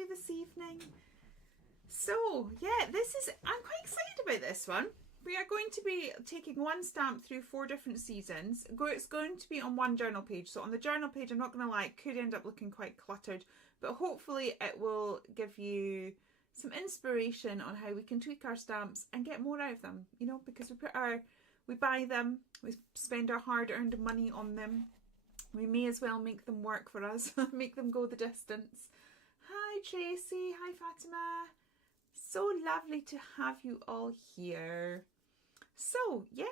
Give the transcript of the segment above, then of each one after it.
you this evening? So, yeah, I'm quite excited about this one. We are going to be taking one stamp through 4 different seasons. It's going to be on one journal page. So on the journal page, I'm not going to lie, it could end up looking quite cluttered, but hopefully it will give you some inspiration on how we can tweak our stamps and get more out of them, you know, because we buy them, we spend our hard-earned money on them. We may as well make them work for us, make them go the distance. Hi Tracy, hi Fatima. So lovely to have you all here. So, yeah,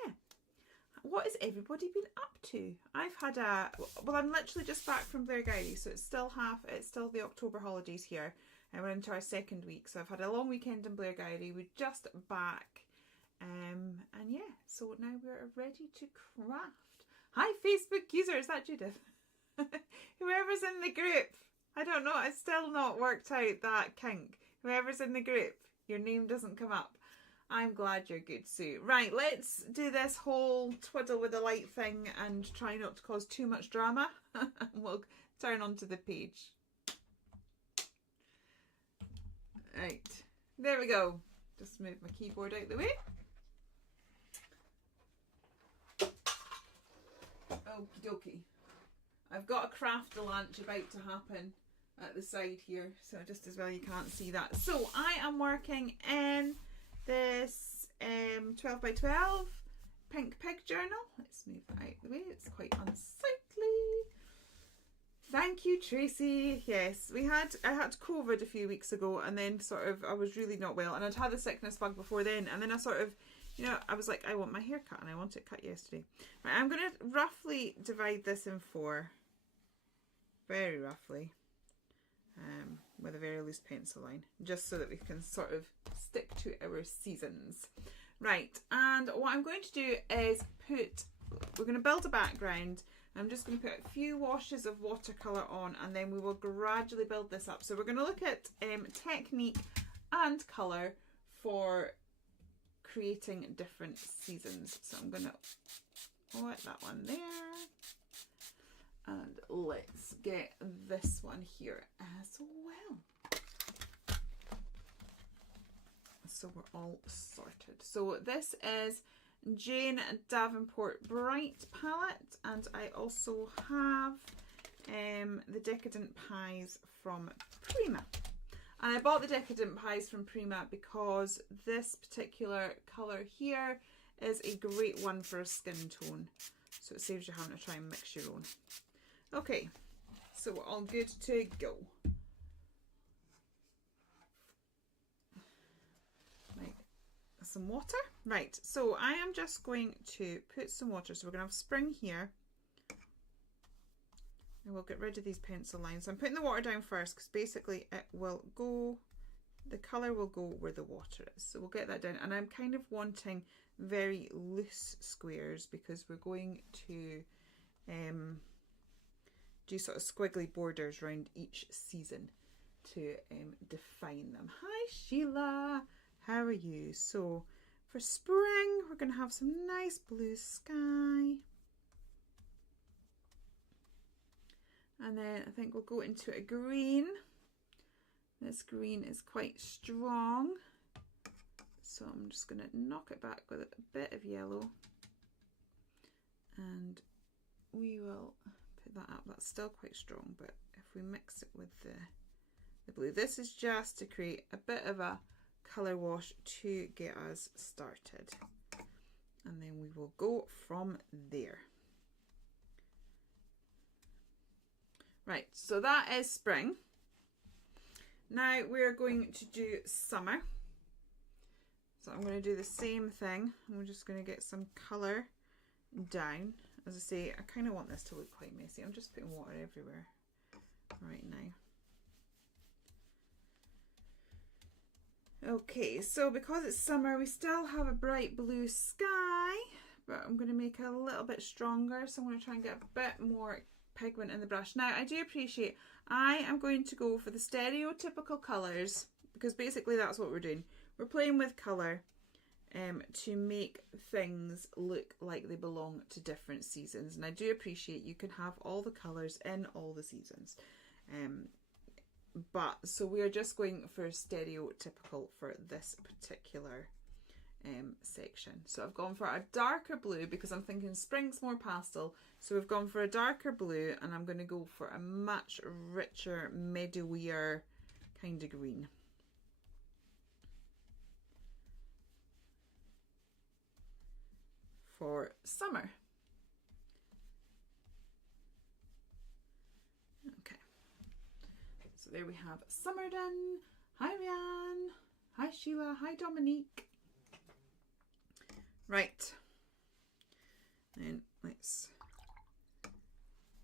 what has everybody been up to? I've had I'm literally just back from Blairgowrie, so it's still the October holidays here, and we're into our 2nd week. So I've had a long weekend in Blairgowrie. We're just back, and yeah, so now we're ready to craft. Hi Facebook user, is that Judith? Whoever's in the group. I don't know, it's still not worked out that kink. Whoever's in the group, your name doesn't come up. I'm glad you're good, Sue. Right, let's do this whole twiddle with the light thing and try not to cause too much drama. We'll turn onto the page. Right, there we go. Just move my keyboard out the way. Okie dokie. I've got a craft lunch about to happen at the side here, so just as well you can't see that. So I am working in this 12 by 12 pink pig journal. Let's move that out of the way, it's quite unsightly. Thank you Tracy. Yes, I had COVID a few weeks ago, and then I was really not well, and I'd had the sickness bug before then, and then I was like, I want my hair cut, and I want it cut yesterday. Right, I'm going to roughly divide this in 4, very roughly. With a very loose pencil line, just so that we can sort of stick to our seasons. Right, and what I'm going to do is we're going to build a background. I'm just going to put a few washes of watercolour on, and then we will gradually build this up. So we're going to look at technique and colour for creating different seasons. So I'm going to let that one there. And let's get this one here as well. So we're all sorted. So this is Jane Davenport Bright palette, and I also have the Decadent Pies from Prima. And I bought the Decadent Pies from Prima because this particular colour here is a great one for a skin tone. So it saves you having to try and mix your own. Okay, so we're all good to go. Right, some water. Right, so I am just going to put some water. So we're going to have spring here. And we'll get rid of these pencil lines. I'm putting the water down first because basically the colour will go where the water is. So we'll get that down. And I'm kind of wanting very loose squares because we're going to do sort of squiggly borders around each season to define them. Hi Sheila, how are you? So for spring we're going to have some nice blue sky, and then I think we'll go into a green. This green is quite strong, so I'm just going to knock it back with a bit of yellow, and we will put that up. That's still quite strong, but if we mix it with the blue, this is just to create a bit of a colour wash to get us started, and then we will go from there. Right, so that is spring. Now we're going to do summer. So I'm going to do the same thing. I'm just going to get some colour down. As I say, I kind of want this to look quite messy. I'm just putting water everywhere right now. Okay, so because it's summer, we still have a bright blue sky, but I'm going to make it a little bit stronger. So I'm going to try and get a bit more pigment in the brush. Now, I do appreciate, I am going to go for the stereotypical colours, because basically that's what we're doing. We're playing with colour to make things look like they belong to different seasons. And I do appreciate you can have all the colours in all the seasons. but so we're just going for stereotypical for this particular section. So I've gone for a darker blue because I'm thinking spring's more pastel. So we've gone for a darker blue, and I'm going to go for a much richer, meadowier kind of green. For summer. Okay. So there we have summer done. Hi Rianne. Hi Sheila. Hi Dominique. Right. And let's...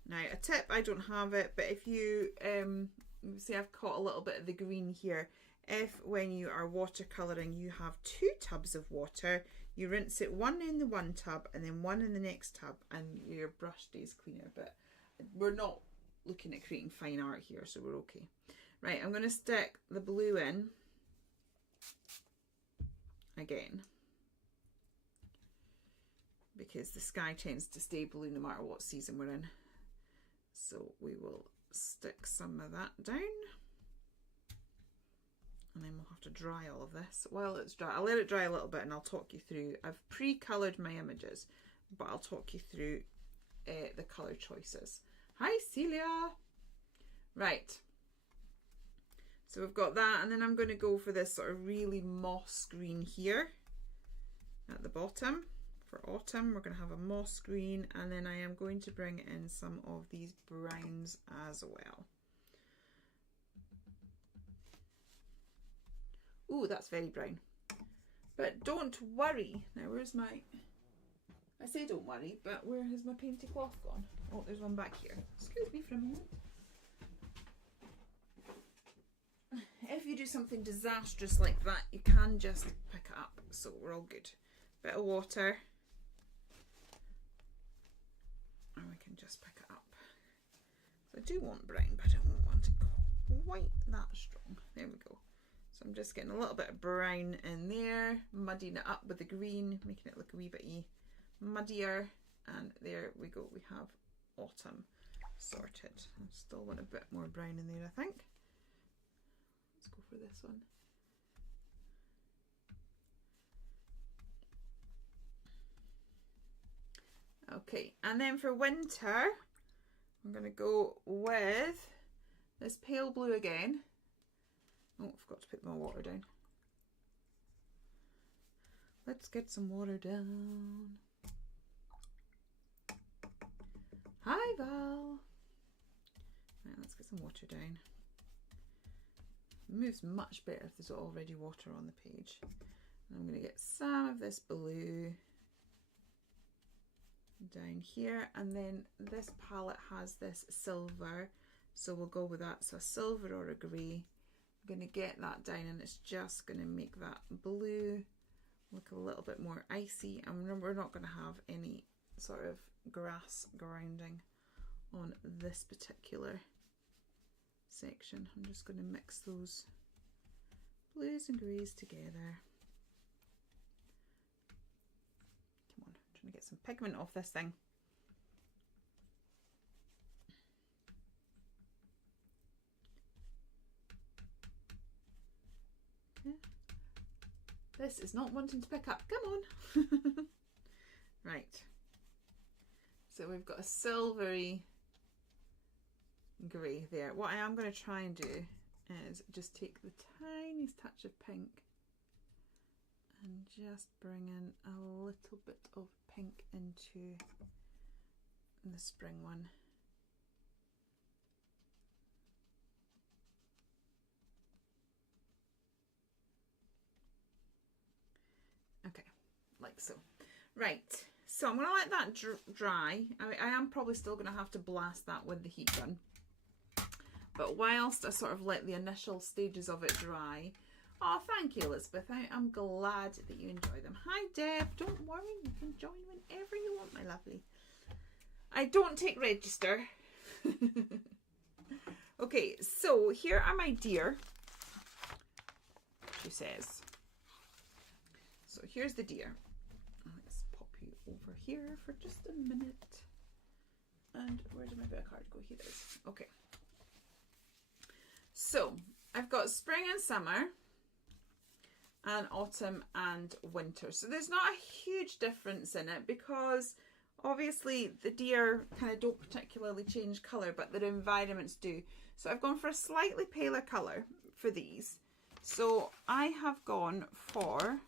Now a tip, I don't have it, but if you see I've caught a little bit of the green here. If when you are watercolouring you have 2 tubs of water, you rinse it one in the one tub and then one in the next tub, and your brush stays cleaner. But we're not looking at creating fine art here, so we're okay. Right, I'm going to stick the blue in again, because the sky tends to stay blue no matter what season we're in. So we will stick some of that down. And then we'll have to dry all of this. While it's dry, I'll let it dry a little bit and I'll talk you through. I've pre-coloured my images, but I'll talk you through the colour choices. Hi Celia! Right. So we've got that, and then I'm going to go for this sort of really moss green here at the bottom. For autumn, we're going to have a moss green, and then I am going to bring in some of these browns as well. Ooh, that's very brown. But don't worry. Now, where's my... I say don't worry, but where has my painted cloth gone? Oh, there's one back here. Excuse me for a moment. If you do something disastrous like that, you can just pick it up. So we're all good. Bit of water. And we can just pick it up. So I do want brown, but I don't want it quite that strong. There we go. So I'm just getting a little bit of brown in there, muddying it up with the green, making it look a wee bit muddier. And there we go, we have autumn sorted. I still want a bit more brown in there, I think. Let's go for this one. Okay, and then for winter, I'm going to go with this pale blue again. Oh, I forgot to put my water down. Let's get some water down. Hi, Val. Right, let's get some water down. It moves much better if there's already water on the page. And I'm going to get some of this blue down here, and then this palette has this silver, so we'll go with that. So a silver or a grey. I'm going to get that down, and it's just going to make that blue look a little bit more icy, and we're not going to have any sort of grass grounding on this particular section. I'm just going to mix those blues and greys together. Come on, I'm trying to get some pigment off this thing. This is not wanting to pick up. Come on. Right. So we've got a silvery grey there. What I am going to try and do is just take the tiniest touch of pink and just bring in a little bit of pink into the spring one. Okay, like so. Right, so I'm going to let that dry. I am probably still going to have to blast that with the heat gun. But whilst I sort of let the initial stages of it dry. Oh, thank you, Elizabeth. I'm glad that you enjoy them. Hi, Deb. Don't worry, you can join whenever you want, my lovely. I don't take register. Okay, so here are my deer, she says. So here's the deer. Let's pop you over here for just a minute. And where did my bit of card go? Here it is. Okay. So So I've got spring and summer and autumn and winter. So there's not a huge difference in it because obviously the deer kind of don't particularly change colour, but their environments do. So I've gone for a slightly paler colour for these. So I have gone for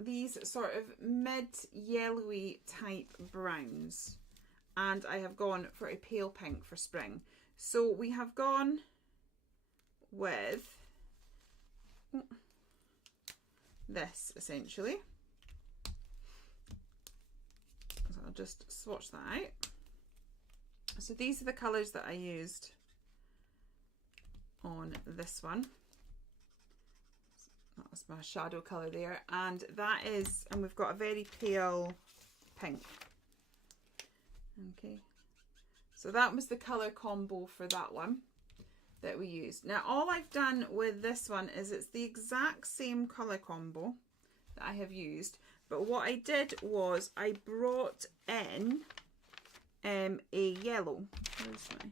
these sort of mid-yellowy type browns. And I have gone for a pale pink for spring. So we have gone with this essentially. So I'll just swatch that out. So these are the colours that I used on this one. That was my shadow colour there. And that is, and we've got a very pale pink. Okay, so that was the colour combo for that one that we used. Now all I've done with this one is it's the exact same colour combo that I have used, but what I did was I brought in a yellow. Where's my...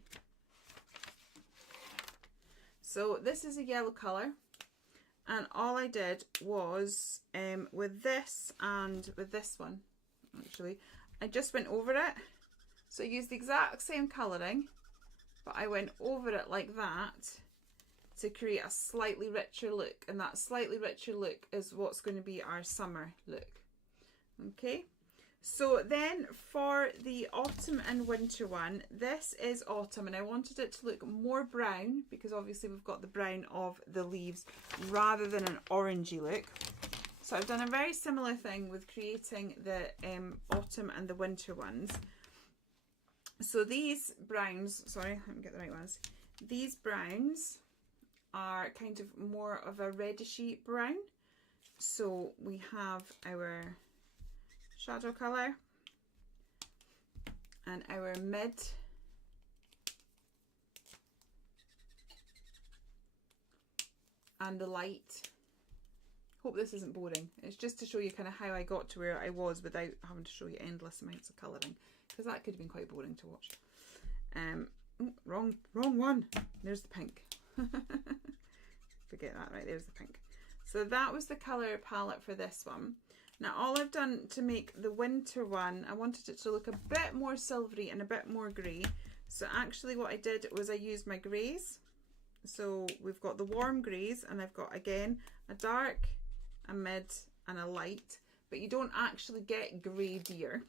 So this is a yellow colour, and all I did was with this and with this one actually, I just went over it. So I used the exact same colouring, but I went over it like that to create a slightly richer look. And that slightly richer look is what's going to be our summer look. Okay, so then for the autumn and winter one, this is autumn, and I wanted it to look more brown because obviously we've got the brown of the leaves rather than an orangey look. So I've done a very similar thing with creating the autumn and the winter ones. So these browns, sorry, let me get the right ones. These browns are kind of more of a redishy brown. So we have our shadow colour and our mid and the light. Hope this isn't boring. It's just to show you kind of how I got to where I was without having to show you endless amounts of colouring, because that could have been quite boring to watch. Wrong one. There's the pink. Forget that, right? There's the pink. So that was the colour palette for this one. Now all I've done to make the winter one, I wanted it to look a bit more silvery and a bit more grey. So actually what I did was I used my greys. So we've got the warm greys, and I've got again a dark, a mid and a light, but you don't actually get grey deer.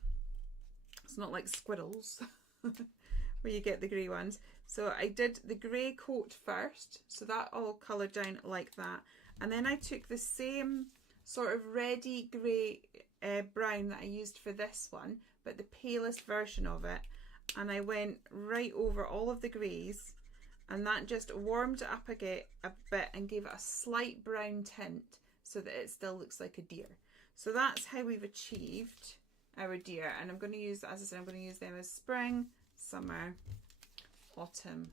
It's not like squirrels where you get the grey ones. So I did the grey coat first, so that all coloured down like that, and then I took the same sort of reddy grey brown that I used for this one, but the palest version of it, and I went right over all of the greys, and that just warmed it up again a bit and gave it a slight brown tint so that it still looks like a deer. So that's how we've achieved our deer, and I'm going to use, as I said, I'm going to use them as spring, summer, autumn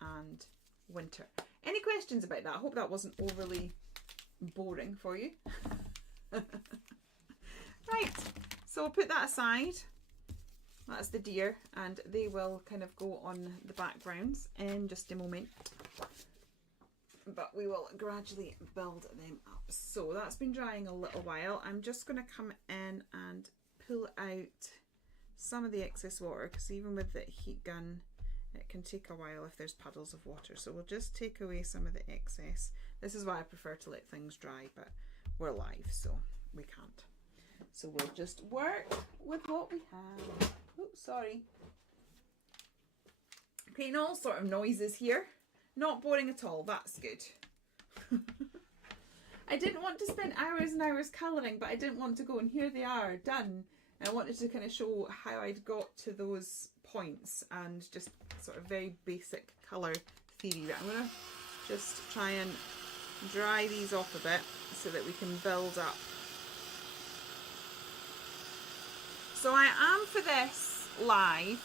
and winter. Any questions about that? I hope that wasn't overly boring for you. Right, so I'll put that aside. That's the deer, and they will kind of go on the backgrounds in just a moment, but we will gradually build them up. So that's been drying a little while. I'm just going to come in and pull out some of the excess water, because even with the heat gun it can take a while if there's puddles of water. So we'll just take away some of the excess. This is why I prefer to let things dry, but we're live so we can't. So we'll just work with what we have. Oops, sorry. Creating all sort of noises here. Not boring at all, that's good. I didn't want to spend hours and hours colouring, but I didn't want to go, and here they are, done. I wanted to kind of show how I'd got to those points and just sort of very basic colour theory. But I'm going to just try and dry these off a bit so that we can build up. So I am, for this live,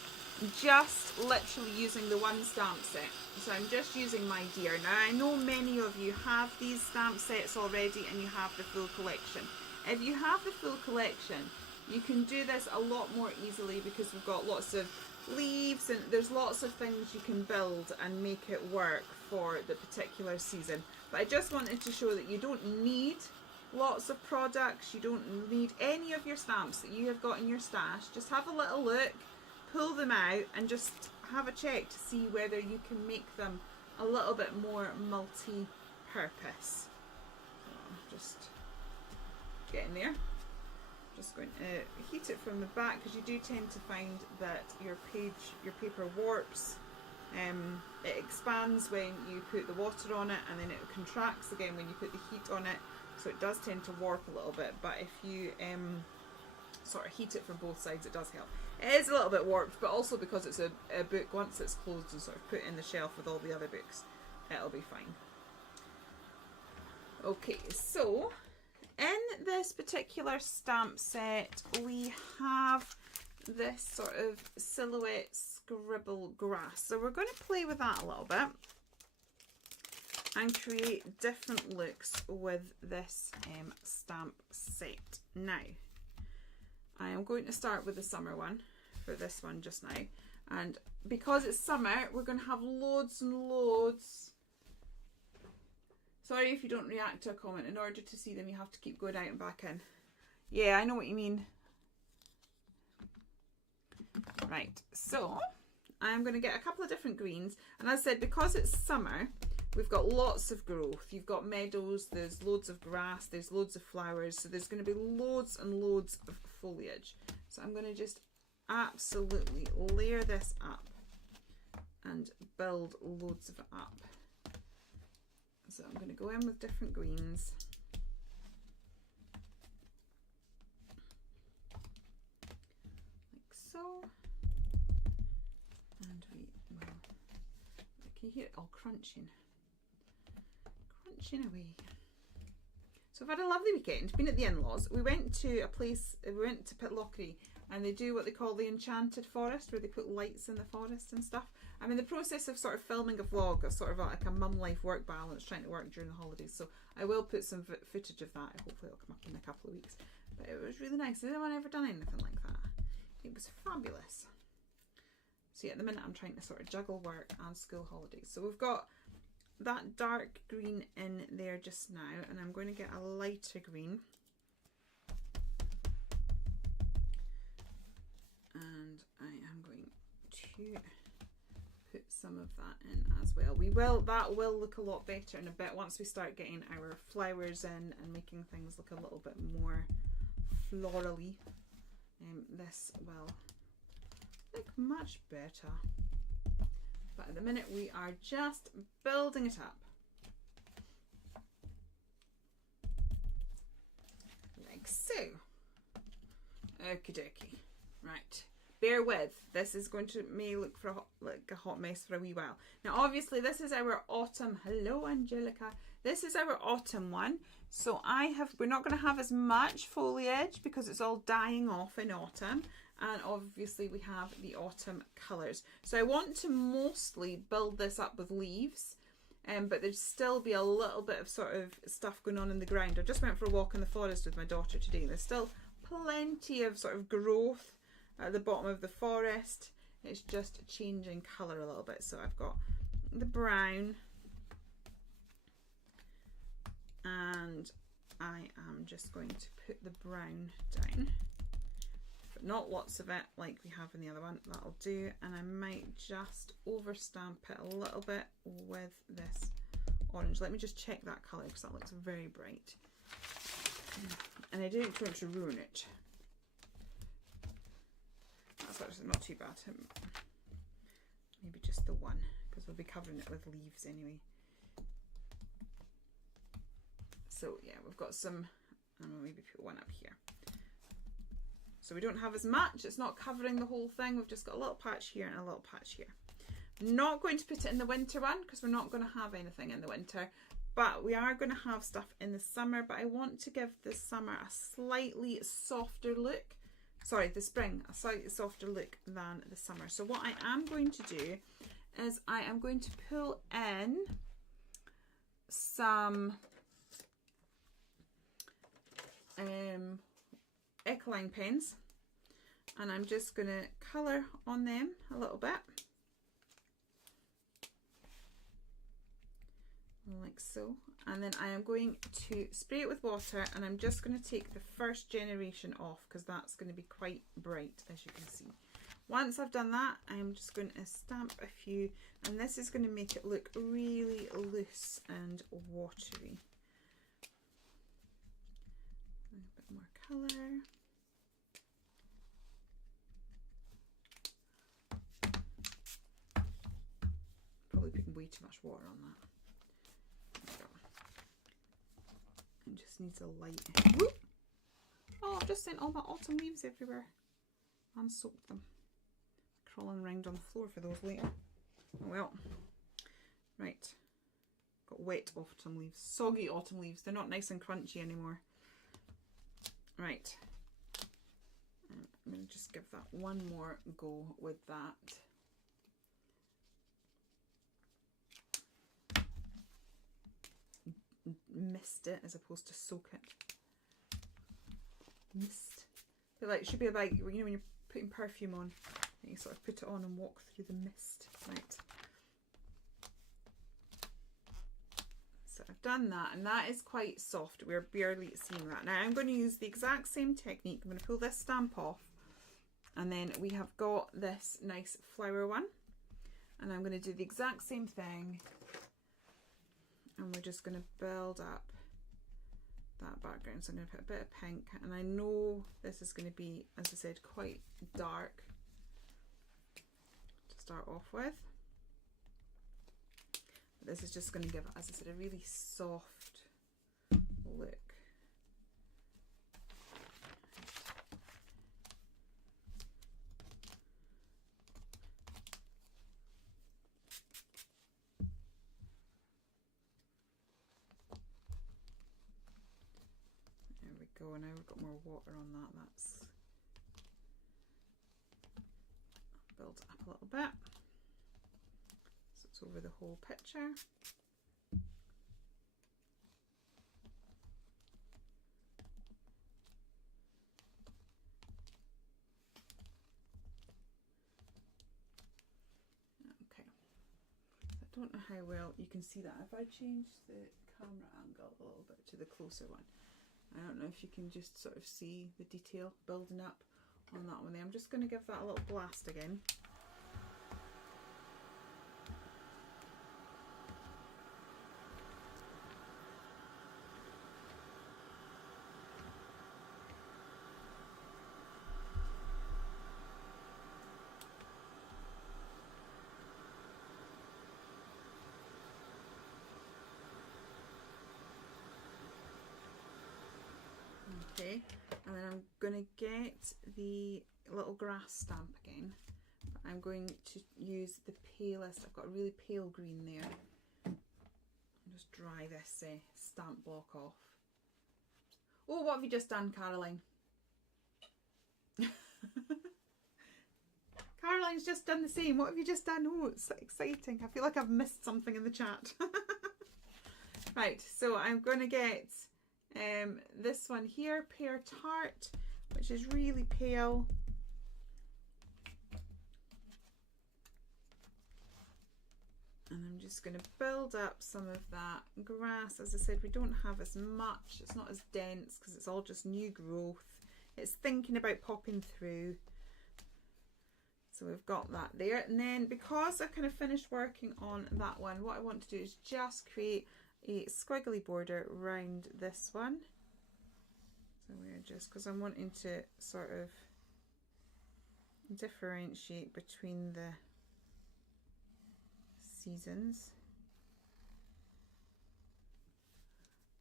just literally using the one stamp set. So I'm just using my deer. Now I know many of you have these stamp sets already and you have the full collection. If you have the full collection, you can do this a lot more easily because we've got lots of leaves, and there's lots of things you can build and make it work for the particular season. But I just wanted to show that you don't need lots of products, you don't need any of your stamps that you have got in your stash. Just have a little look, pull them out, and just have a check to see whether you can make them a little bit more multi-purpose. So just getting there. Just going to heat it from the back, because you do tend to find that your paper warps. It expands when you put the water on it, and then it contracts again when you put the heat on it. So it does tend to warp a little bit, but if you sort of heat it from both sides, it does help. It is a little bit warped, but also because it's a book, once it's closed and sort of put in the shelf with all the other books, it'll be fine. Okay, so in this particular stamp set, we have this sort of silhouette scribble grass. So we're going to play with that a little bit and create different looks with this stamp set. Now, I am going to start with the summer one for this one just now. And because it's summer, we're going to have loads and loads. Sorry if you don't react to a comment. In order to see them, you have to keep going out and back in. Yeah, I know what you mean. Right, so I'm going to get a couple of different greens. And as I said, because it's summer, we've got lots of growth. You've got meadows, there's loads of grass, there's loads of flowers. So there's going to be loads and loads of foliage. So I'm going to just absolutely layer this up and build loads of it up. So I'm going to go in with different greens. Like so. And we will, can you hear it all crunching? Crunching away. So I've had a lovely weekend, been at the in-laws. We went to a place, we went to Pitlochry, and they do what they call the Enchanted Forest, where they put lights in the forest and stuff. I'm in the process of sort of filming a vlog, of sort of like a mum life work balance, trying to work during the holidays. So I will put some footage of that. Hopefully it'll come up in a couple of weeks. But it was really nice. Has anyone ever done anything like that? It was fabulous. So yeah, at the minute I'm trying to sort of juggle work and school holidays. So we've got that dark green in there just now, and I'm going to get a lighter green. And I am going to put some of that in as well. That will look a lot better in a bit once we start getting our flowers in and making things look a little bit more florally. This will look much better. But at the minute we are just building it up. Like so. Okie dokie. Right. Bear with. This is going to may look for like a hot mess for a wee while. Now obviously this is our autumn. Hello Angelica. This is our autumn one. So we're not going to have as much foliage because it's all dying off in autumn. And obviously we have the autumn colours. So I want to mostly build this up with leaves. But there'd still be a little bit of sort of stuff going on in the ground. I just went for a walk in the forest with my daughter today. There's still plenty of sort of growth at the bottom of the forest. It's just changing colour a little bit. So I've got the brown, and I am just going to put the brown down, but not lots of it like we have in the other one. That'll do. And I might just over stamp it a little bit with this orange. Let me just check that colour because that looks very bright, and I didn't want to ruin it. That's actually not too bad. Maybe just the one, because we'll be covering it with leaves anyway. So yeah, we've got some, and we'll maybe put one up here. So we don't have as much, it's not covering the whole thing. We've just got a little patch here and a little patch here. Not going to put it in the winter one because we're not going to have anything in the winter, but we are going to have stuff in the summer. But I want to give the summer a slightly softer look. Sorry, the spring, a slightly softer look than the summer. So what I am going to do is I am going to pull in some Ecoline pens, and I'm just going to colour on them a little bit, like so, and then I am going to spray it with water, and I'm just going to take the first generation off because that's going to be quite bright, as you can see. Once I've done that, I'm just going to stamp a few, and this is going to make it look really loose and watery. A bit more colour. Probably putting way too much water on that. It just needs a light. Whoop! Oh, I've just sent all my autumn leaves everywhere. And soaked them. Crawling around on the floor for those later. Oh well. Right. Got wet autumn leaves. Soggy autumn leaves. They're not nice and crunchy anymore. Right. I'm going to just give that one more go with that. Mist it as opposed to soak it. Mist. But like, it should be like, you know, when you're putting perfume on, you sort of put it on and walk through the mist. Right. So I've done that, and that is quite soft. We're barely seeing that. Now I'm going to use the exact same technique. I'm going to pull this stamp off, and then we have got this nice flower one, and I'm going to do the exact same thing. And we're just going to build up that background. So I'm going to put a bit of pink, and I know this is going to be, as I said, quite dark to start off with. But this is just going to give it, as I said, a really soft look. Go, now we've got more water on that. That's build it up a little bit so it's over the whole picture. Okay, I don't know how well you can see that. If I change the camera angle a little bit to the closer one, I don't know if you can just sort of see the detail building up on that one there. I'm just going to give that a little blast again. Okay, and then I'm going to get the little grass stamp again. I'm going to use the palest. I've got a really pale green there. I'll just dry this stamp block off. Oh, what have you just done, Caroline? Caroline's just done the same. What have you just done? Oh, it's exciting. I feel like I've missed something in the chat. Right, so I'm going to get this one here, Pear Tart, which is really pale. And I'm just going to build up some of that grass. As I said, we don't have as much. It's not as dense because it's all just new growth. It's thinking about popping through. So we've got that there. And then because I've kind of finished working on that one, what I want to do is just create a squiggly border around this one. So we're just, because I'm wanting to sort of differentiate between the seasons,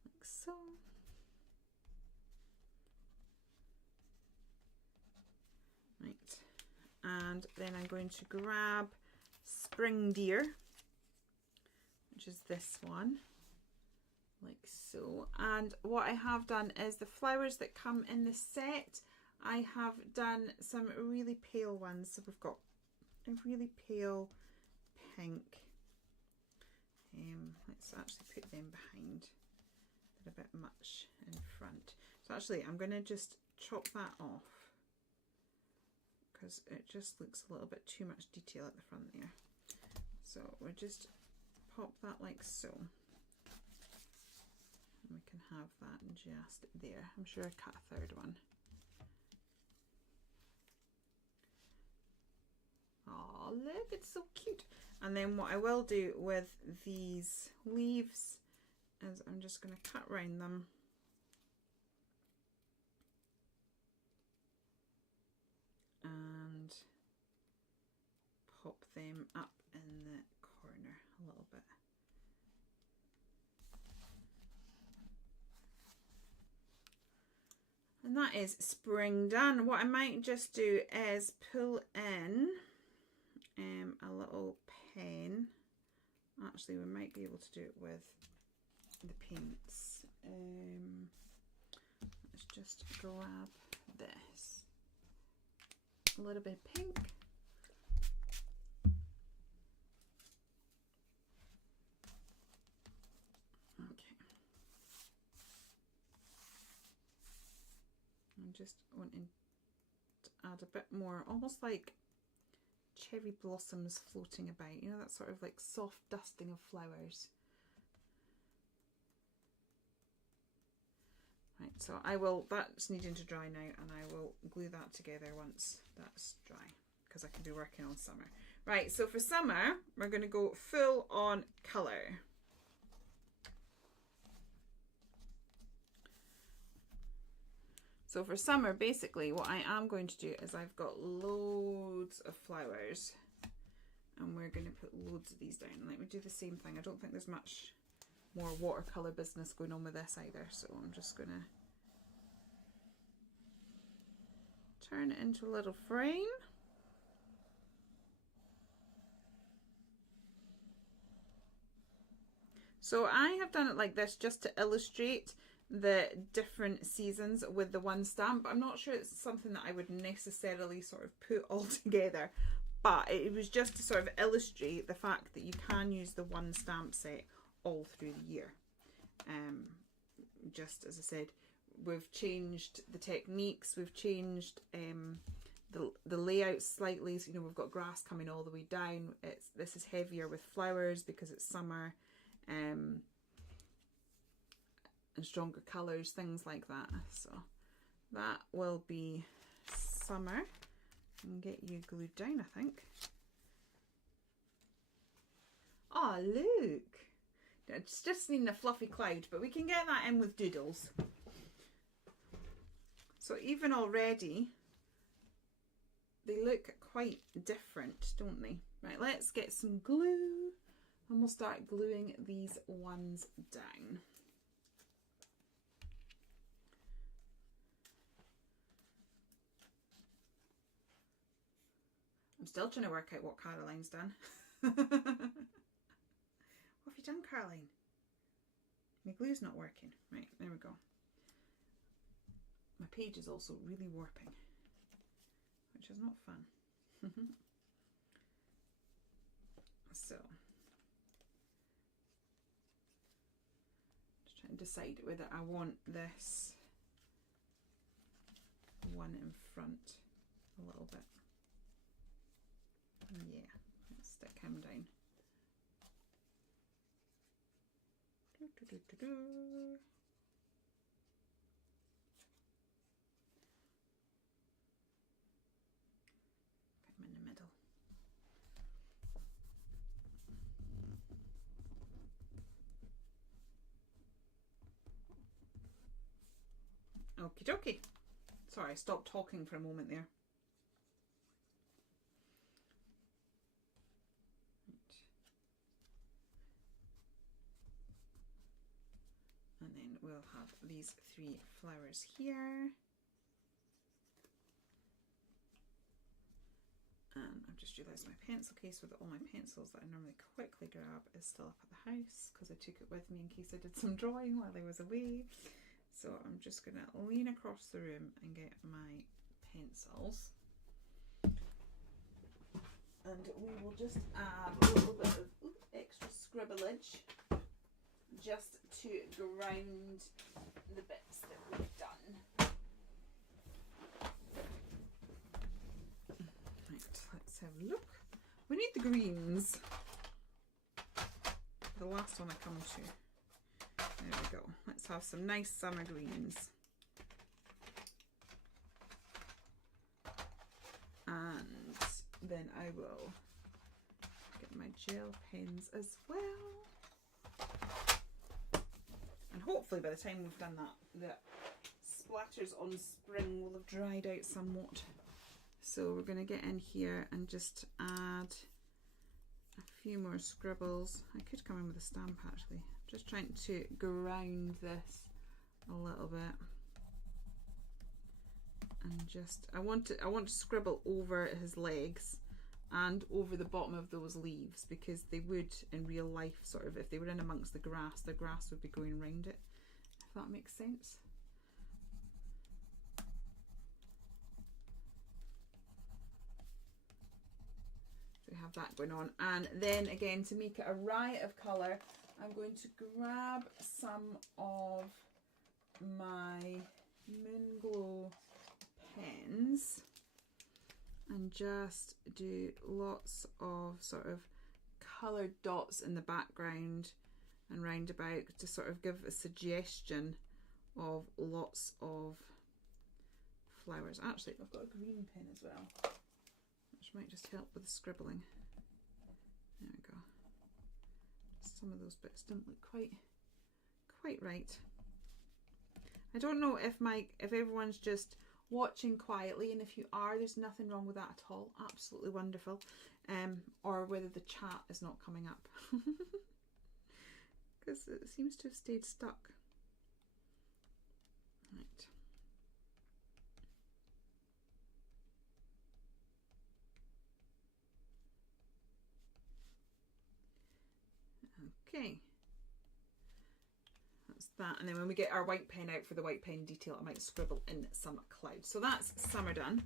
like so. Right, and then I'm going to grab Spring Deer, which is this one, like so. And what I have done is the flowers that come in the set, I have done some really pale ones. So we've got a really pale pink. Let's actually put them behind. They're a bit much in front. So actually I'm going to just chop that off. because it just looks a little bit too much detail at the front there. So we'll just pop that like so. And we can have that just there. I'm sure I cut a third one. Oh, look, it's so cute. And then what I will do with these leaves is I'm just going to cut around them. And pop them up in the corner a little bit. And that is spring done. What I might just do is pull in a little pen. Actually, we might be able to do it with the paints. Let's just grab this. A little bit of pink. Okay. I'm just wanting to add a bit more, almost like cherry blossoms floating about, you know, that sort of like soft dusting of flowers. Right, so I will, that's needing to dry now, and I will glue that together once that's dry, because I can be working on summer. Right, so for summer, we're going to go full on colour. So for summer, basically what I am going to do is I've got loads of flowers, and we're going to put loads of these down. Let me do the same thing. I don't think there's much more watercolour business going on with this either, so I'm just going to turn it into a little frame. So I have done it like this just to illustrate the different seasons with the one stamp. I'm not sure it's something that I would necessarily sort of put all together, but it was just to sort of illustrate the fact that you can use the one stamp set all through the year. Just as I said, we've changed the techniques, we've changed the layout slightly. So, you know, we've got grass coming all the way down. This is heavier with flowers because it's summer, and stronger colours, things like that. So that will be summer. And get you glued down, I think. Oh, look! It's just needing a fluffy cloud, but we can get that in with doodles. So even already, they look quite different, don't they? Right, let's get some glue, and we'll start gluing these ones down. I'm still trying to work out what Caroline's done. What have you done, Caroline? My glue's not working. Right, there we go. My page is also really warping, which is not fun. So, just trying to decide whether I want this one in front a little bit. Yeah, let's stick him down. Put him in the middle. Okie dokie. Sorry, I stopped talking for a moment there. And then we'll have these 3 flowers here. And I've just realised my pencil case with all my pencils that I normally quickly grab is still up at the house because I took it with me in case I did some drawing while I was away. So I'm just going to lean across the room and get my pencils. And we will just add a little bit of extra scribblage just to ground the bits that we've done. look. We need the greens. The last one I come to. There we go. Let's have some nice summer greens. And then I will get my gel pens as well. And hopefully by the time we've done that, the splatters on spring will have dried out somewhat. So we're going to get in here and just add a few more scribbles. I could come in with a stamp actually. Just trying to ground this a little bit. And just, I want to scribble over his legs and over the bottom of those leaves, because they would in real life sort of, if they were in amongst the grass would be going around it, if that makes sense. So we have that going on, and then again, to make it a riot of colour, I'm going to grab some of my Moonglow pens and just do lots of sort of coloured dots in the background and round about to sort of give a suggestion of lots of flowers. Actually, I've got a green pen as well, which might just help with the scribbling. There we go. Some of those bits didn't look quite right. I don't know if everyone's just watching quietly, and if you are, there's nothing wrong with that at all. Absolutely wonderful. Or whether the chat is not coming up, because it seems to have stayed stuck. Right. Okay. That, and then when we get our white pen out for the white pen detail, I might scribble in some clouds. So that's summer done.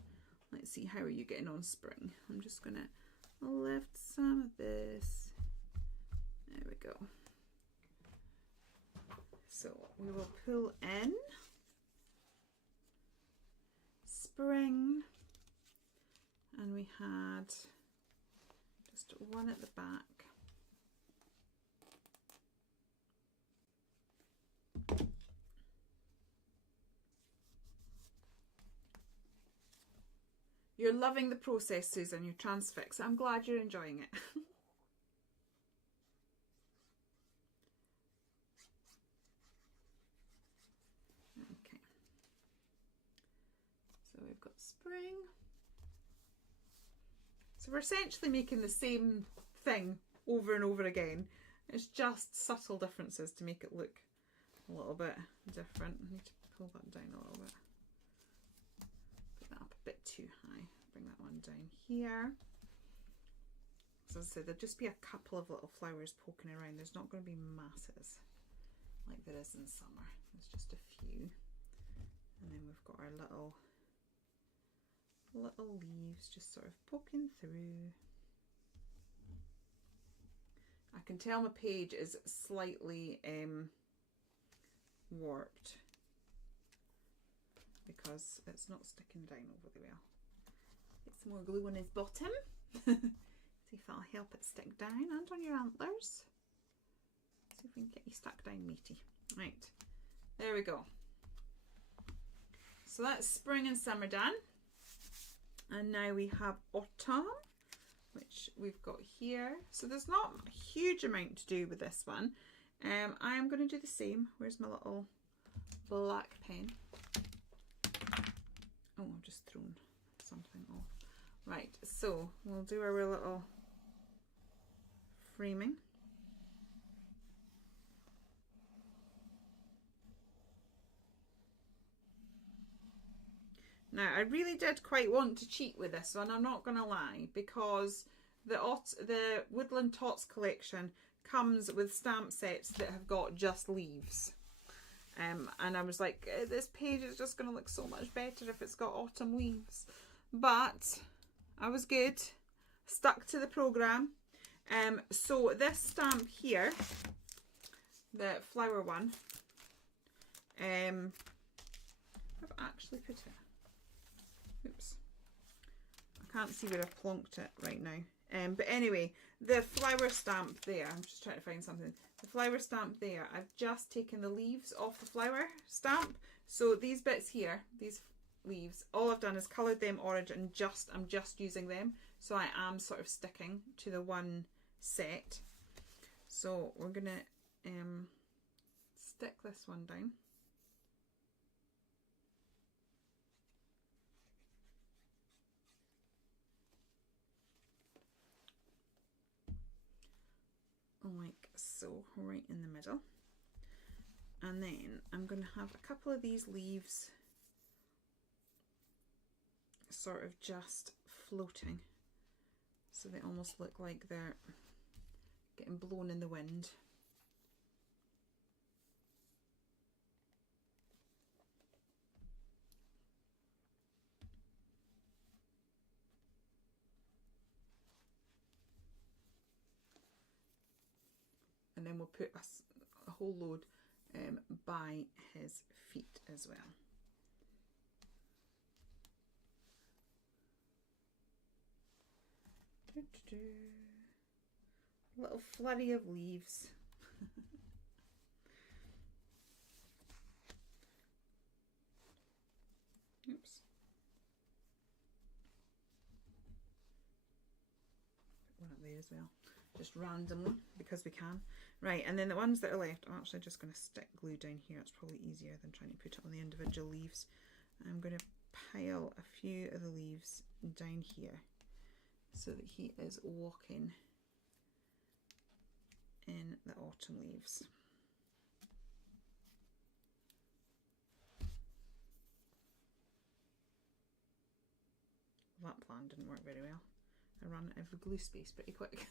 Let's see, how are you getting on spring? I'm just gonna lift some of this. There we go. So we will pull in spring, and we had just one at the back. You're loving the process, Susan, your transfix. I'm glad you're enjoying it. Okay. So we've got spring. So we're essentially making the same thing over and over again. It's just subtle differences to make it look a little bit different. I need to pull that down a little bit. Put that up a bit too high. Bring that one down here. So as I said, there'll just be a couple of little flowers poking around. There's not going to be masses like there is in summer. There's just a few. And then we've got our little leaves just sort of poking through. I can tell my page is slightly warped because it's not sticking down overly well. Get some more glue on his bottom. See if that'll help it stick down, and on your antlers. See if we can get you stuck down meaty. Right, there we go. So that's spring and summer done. And now we have autumn, which we've got here. So there's not a huge amount to do with this one. I am going to do the same. Where's my little black pen? Oh, I've just thrown something off. Right, so we'll do our little framing. Now, I really did quite want to cheat with this one, I'm not going to lie, because the Woodland Tots collection comes with stamp sets that have got just leaves. And I was like, this page is just going to look so much better if it's got autumn leaves. But I was good, stuck to the programme. So this stamp here, the flower one, I've actually put it. Oops. I Can't see where I've plonked it right now. But anyway, the flower stamp there, I'm just trying to find something. The flower stamp there, I've just taken the leaves off the flower stamp. So these bits here, these leaves, all I've done is coloured them orange and I'm just using them. So I am sort of sticking to the one set. So we're going to stick this one down. Like so, right in the middle. And then I'm going to have a couple of these leaves sort of just floating, so they almost look like they're getting blown in the wind. And then we'll put a whole load by his feet as well. A little flurry of leaves. Oops. Put one up there as well, just randomly because we can. Right, and then the ones that are left, I'm actually just going to stick glue down here. It's probably easier than trying to put it on the individual leaves. I'm going to pile a few of the leaves down here so that he is walking in the autumn leaves. That plan didn't work very well. I ran out of glue space pretty quick.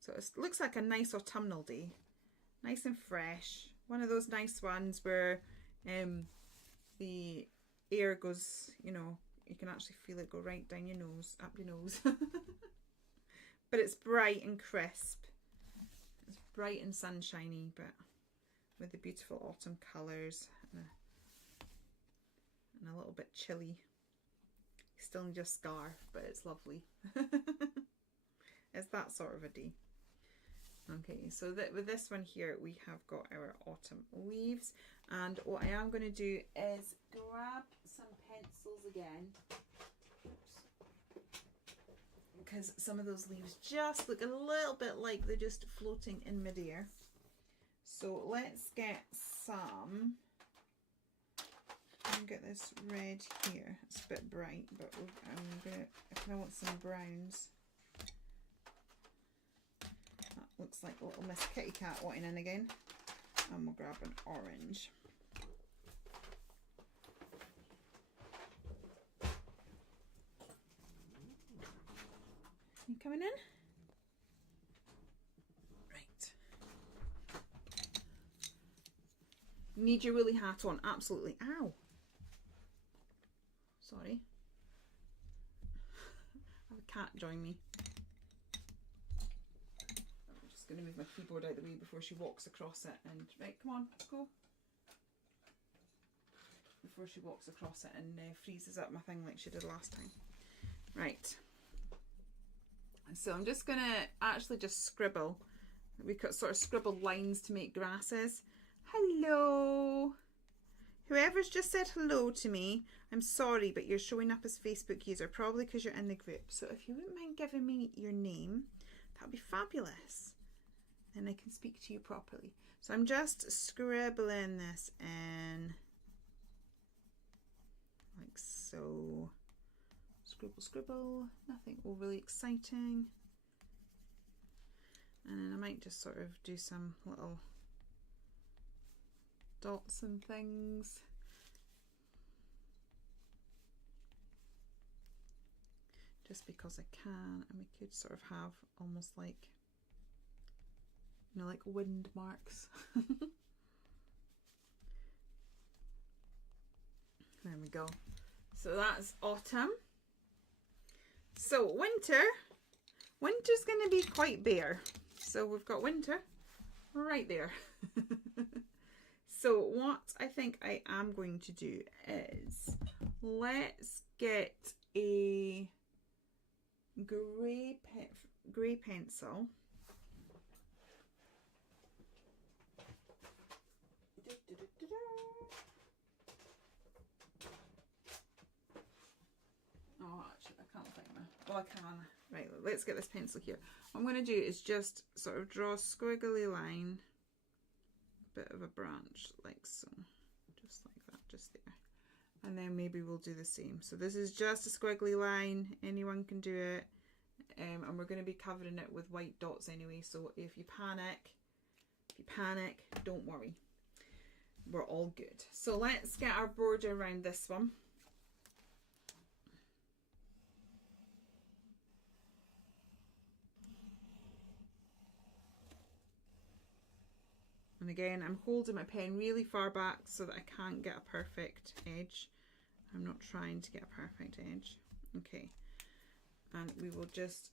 So it looks like a nice autumnal day, nice and fresh. One of those nice ones where the air goes, you know, you can actually feel it go right down your nose, up your nose. But it's bright and crisp. It's bright and sunshiny, but with the beautiful autumn colours and a little bit chilly. You still need your scarf, but it's lovely. It's that sort of a day. Okay, so with this one here, we have got our autumn leaves, and what I am going to do is grab some pencils again. Oops. Because some of those leaves just look a little bit like they're just floating in midair. So let's get some. I'm gonna get this red here. It's a bit bright, but I kind of want some browns. That looks like a little Miss Kitty Cat wanting in again. And we'll grab an orange. You coming in? Right. Need your woolly hat on, absolutely. Ow. Sorry. I have a cat join me. I'm just going to move my keyboard out of the way before she walks across it and... Right, come on, let's go. Before she walks across it and freezes up my thing like she did last time. Right. So I'm just going to actually just scribble. We could sort of scribble lines to make grasses. Hello. Whoever's just said hello to me, I'm sorry, but you're showing up as Facebook user, probably because you're in the group. So if you wouldn't mind giving me your name, that would be fabulous. Then I can speak to you properly. So I'm just scribbling this in like so. Scribble, scribble, nothing overly exciting. And then I might just sort of do some little dots and things. Just because I can, and we could sort of have almost like, you know, like wind marks. There we go. So that's autumn. So winter's going to be quite bare. So we've got winter right there. So what I think I am going to do is, let's get a grey pencil. Oh, actually, I can't find my... Oh, I can. Right, let's get this pencil here. What I'm going to do is just sort of draw a squiggly line, a bit of a branch, like so. Just like that, just there. And then maybe we'll do the same. So this is just a squiggly line. Anyone can do it. And we're going to be covering it with white dots anyway. So if you panic, don't worry. We're all good. So let's get our border around this one. And again, I'm holding my pen really far back so that I can't get a perfect edge. I'm not trying to get a perfect edge. Okay. And we will just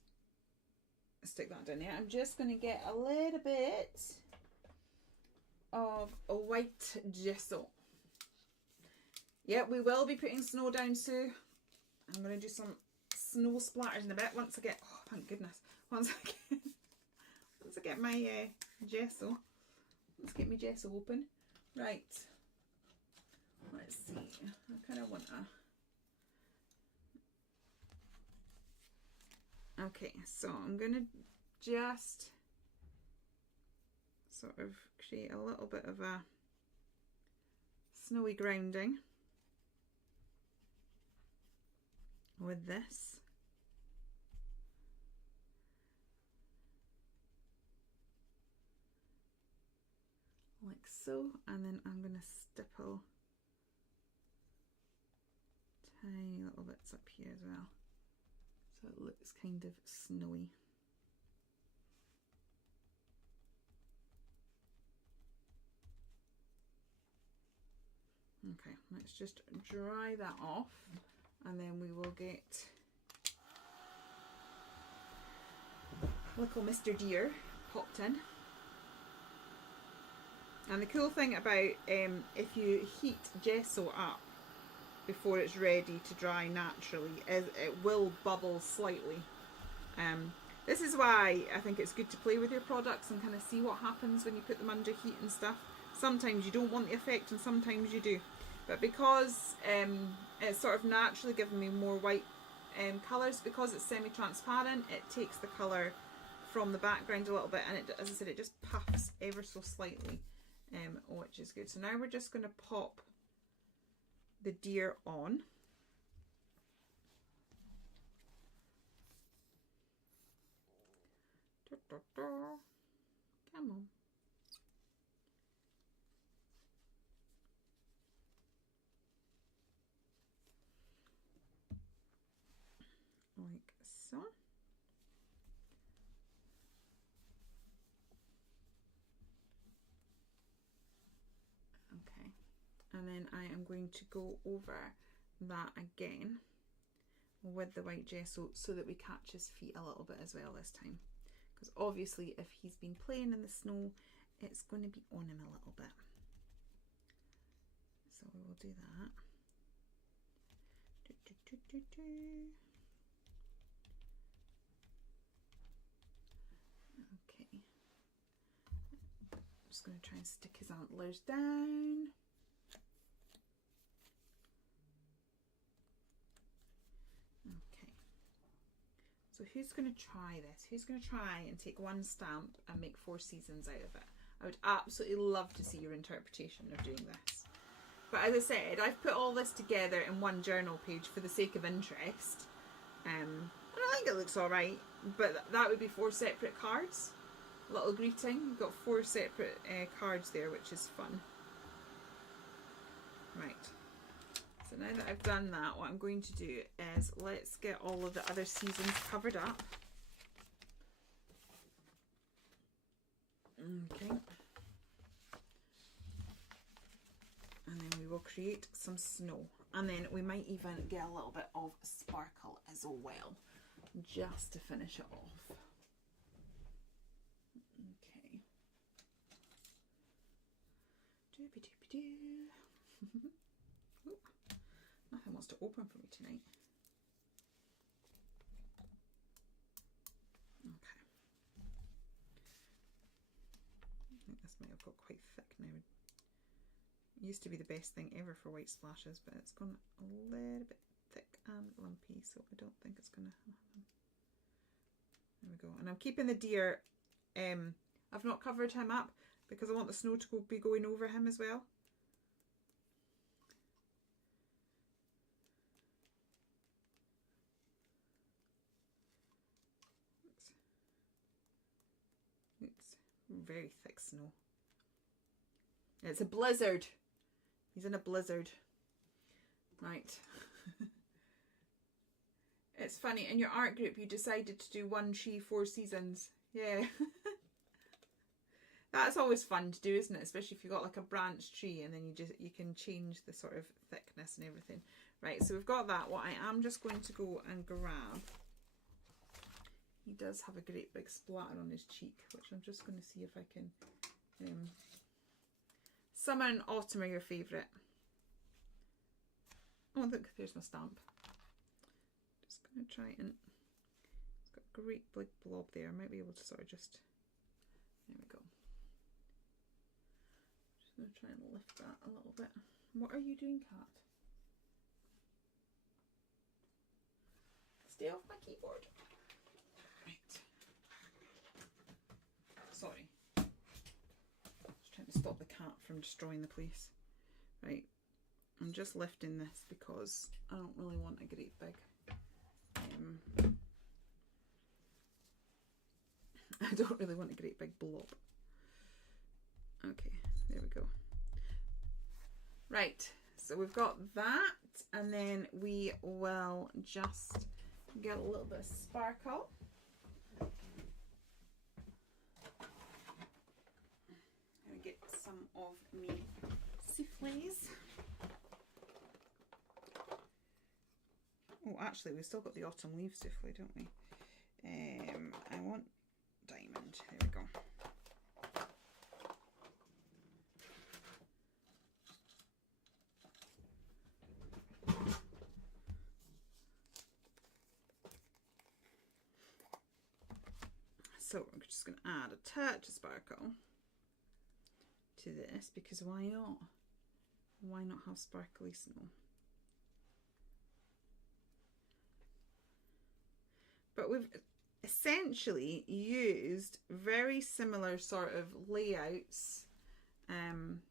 stick that down there. I'm just going to get a little bit of a white gesso. Yeah, we will be putting snow down, Sue. I'm going to do some snow splatters in a bit once I get, oh thank goodness, once I get my gesso. Let's get my gesso open. Right. Let's see. I kind of want a... Okay, so I'm going to just sort of create a little bit of a snowy grounding with this. Like so, and then I'm going to stipple tiny little bits up here as well, so it looks kind of snowy. Okay, let's just dry that off, and then we will get little Mr. Deer popped in. And the cool thing about if you heat gesso up before it's ready to dry naturally is it will bubble slightly. This is why I think it's good to play with your products and kind of see what happens when you put them under heat and stuff. Sometimes you don't want the effect and sometimes you do. But because it's sort of naturally giving me more white colours, because it's semi-transparent, it takes the colour from the background a little bit, and it, as I said, it just puffs ever so slightly, which is good. So now we're just going to pop the deer on. Come on. Like so. Okay, and then I am going to go over that again with the white gesso so that we catch his feet a little bit as well this time, because obviously if he's been playing in the snow, it's going to be on him a little bit. So we will do that. Okay, I'm just going to try and stick his antlers down. Okay, so who's going to try this? Who's going to try and take one stamp and make 4 seasons out of it? I would absolutely love to see your interpretation of doing this. But as I said, I've put all this together in one journal page for the sake of interest. And I think it looks alright, but that would be 4 separate cards. A little greeting. You've got 4 separate cards there, which is fun. Right. So now that I've done that, what I'm going to do is let's get all of the other seasons covered up. Okay. And then we will create some snow, and then we might even get a little bit of sparkle as well, just to finish it off. Okay. Doobie doobie doo. Oop, nothing wants to open for me tonight. Okay. I think this might have got quite thick now. It used to be the best thing ever for white splashes, but it's gone a little bit thick and lumpy, so I don't think it's gonna happen. There we go. And I'm keeping the deer, I've not covered him up because I want the snow to be going over him as well. It's very thick snow. It's a blizzard. He's in a blizzard. Right. It's funny, in your art group you decided to do 1 tree 4 seasons. Yeah. That's always fun to do, isn't it? Especially if you've got like a branch tree and then you can change the sort of thickness and everything. Right, so we've got that. What I am just going to go and grab. He does have a great big splatter on his cheek, which I'm just going to see if I can... Summer and autumn are your favourite. Oh look, there's my stamp. Just going to try and... It's got a great big blob there. I might be able to sort of just... There we go. Just going to try and lift that a little bit. What are you doing, cat? Stay off my keyboard. Right. Sorry. Just trying to stop the cat from destroying the place. Right. I'm just lifting this because I don't really want a great big... I don't really want a great big blob. Okay, there we go. Right, so we've got that, and then we will just get a little bit of sparkle. And get some of me soufflés. Oh, actually, we've still got the autumn leaf soufflé, don't we? I want diamond. There we go. So we're just going to add a touch of sparkle to this because why not? Why not have sparkly snow? But we've essentially used very similar sort of layouts and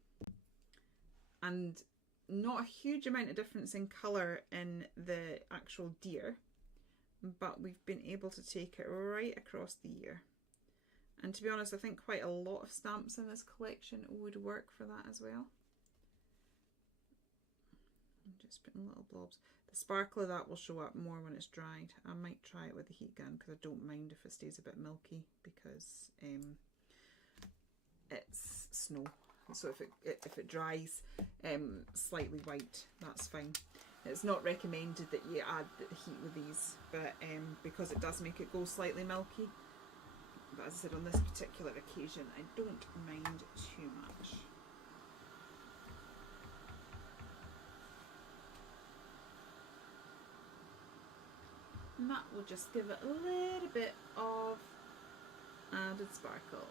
not a huge amount of difference in colour in the actual deer, but we've been able to take it right across the year. And to be honest, I think quite a lot of stamps in this collection would work for that as well. I'm just putting little blobs. The sparkle of that will show up more when it's dried. I might try it with the heat gun because I don't mind if it stays a bit milky because it's snow. So if it dries slightly white, that's fine. It's not recommended that you add the heat with these, but because it does make it go slightly milky. But as I said, on this particular occasion, I don't mind too much. And that will just give it a little bit of added sparkle.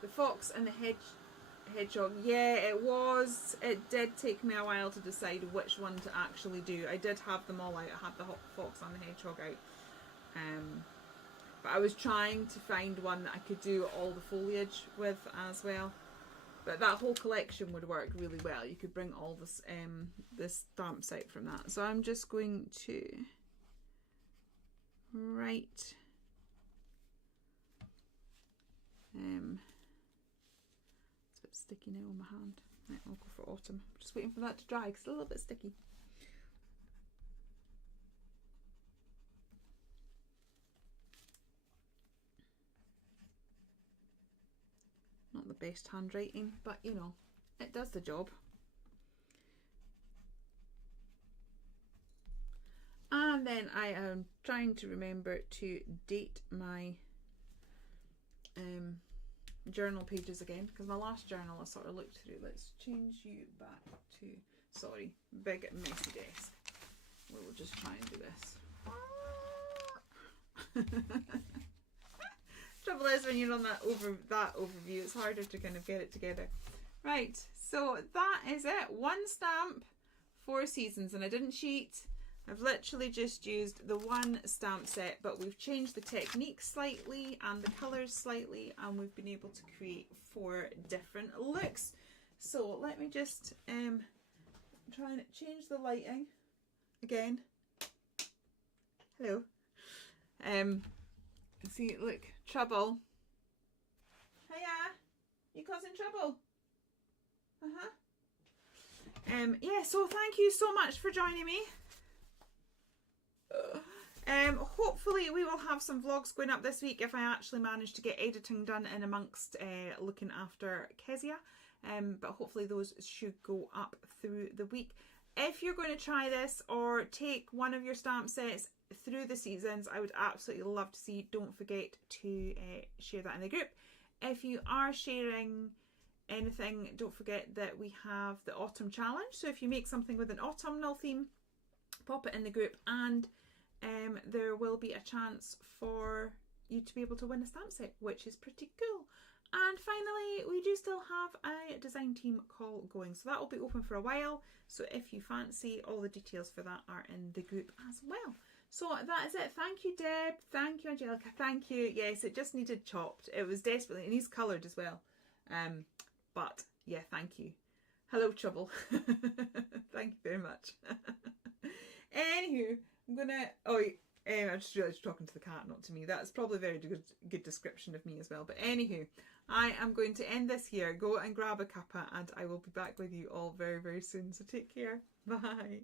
The fox and the hedgehog, yeah, it did take me a while to decide which one to actually do. I did have them all out. I had the fox and the hedgehog out. But I was trying to find one that I could do all the foliage with as well. But that whole collection would work really well. You could bring all this stamps out from that. So I'm just going to write it's a bit sticky now on my hand. Right, I'll go for autumn. I'm just waiting for that to dry because it's a little bit sticky. Not the best handwriting, but you know, it does the job. And then I am trying to remember to date my journal pages again, because my last journal I sort of looked through. Let's change you back to, sorry, big messy desk. We'll just try and do this. Trouble is, when you're on that overview, it's harder to kind of get it together. Right, so that is it. 1 stamp, 4 seasons, and I didn't cheat. I've literally just used the 1 stamp set, but we've changed the technique slightly and the colours slightly, and we've been able to create 4 different looks. So let me just try and change the lighting again. Hello. See, look, trouble. Hiya, you causing trouble? Yeah, so thank you so much for joining me. Hopefully we will have some vlogs going up this week if I actually manage to get editing done in amongst looking after Kezia. But hopefully those should go up through the week. If you're going to try this or take one of your stamp sets through the seasons, I would absolutely love to see. Don't forget to share that in the group. If you are sharing anything, don't forget that we have the autumn challenge. So if you make something with an autumnal theme, pop it in the group, and there will be a chance for you to be able to win a stamp set, which is pretty cool. And finally, we do still have a design team call going, so that will be open for a while. So if you fancy, all the details for that are in the group as well. So that is it. Thank you, Deb. Thank you, Angelica. Thank you. Yes, it just needed chopped. It was desperately, it needs coloured as well. But yeah, thank you. Hello, Trouble. Thank you very much. Anywho, I'm gonna, I just realised you're talking to the cat, not to me. That's probably a very good description of me as well. But anywho, I am going to end this here. Go and grab a cuppa, and I will be back with you all very, very soon. So take care. Bye.